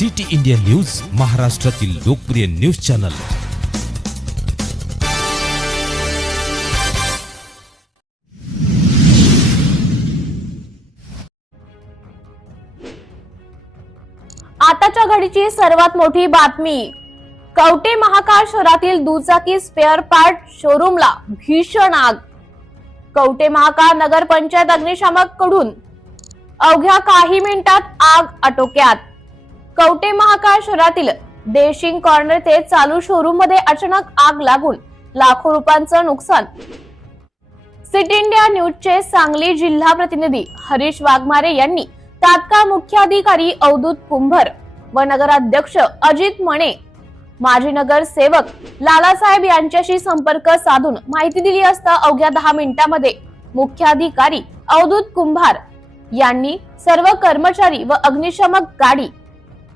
City India news महाराष्ट्रातील लोकप्रिय news channel. आताच्या घडीची सर्वात मोठी बातमी. कवटे महाकाळ शहरातील दुचाकी स्पेअर पार्ट शोरूमला भीषण आग. कवटे महाकाळ नगर पंचायत अग्निशामककडून अवघ्या काही मिनिटात आग आटोक्यात. कवटे महाकाळ शहरातील देशिंग कॉर्नर ते चालू शोरूममध्ये अचानक आग लागून लाखो रुपयांचं नुकसान. सिटी इंडिया न्यूजचे सांगली जिल्हा प्रतिनिधी हरीश वाघमारे यांनी तात्काळ मुख्याधिकारी अवधूत कुंभर व नगराध्यक्ष अजित मणे माजी नगरसेवक लालासाहेब यांच्याशी संपर्क साधून माहिती दिली असता अवघ्या दहा मिनिटांमध्ये मुख्याधिकारी अवधूत कुंभार यांनी सर्व कर्मचारी व अग्निशमक गाडी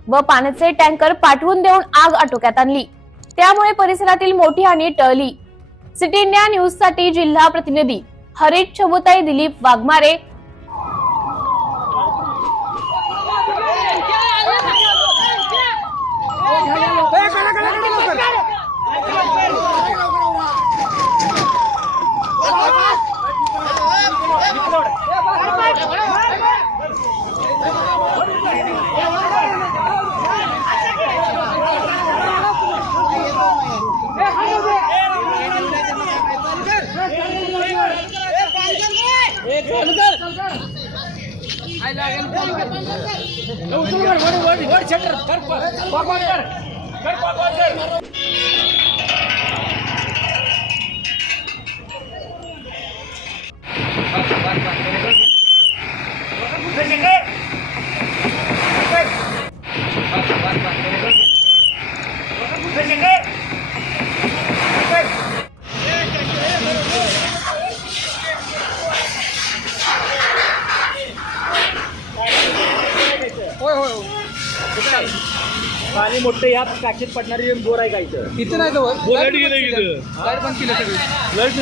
व पाण्याचे टँकर पाठवून देऊन आग आटोक्यात आणली. त्यामुळे परिसरातील मोठी हानी टळली. सिटी इंडिया न्यूजसाठी जिल्हा प्रतिनिधी हरीश छबुताई दिलीप वाघमारे કર. पाणी मोठं या काचेत पडणारी बोर आहे काय इथं? नाही जवळ. लाइट गेलं केलं. लाइट बंद केलं light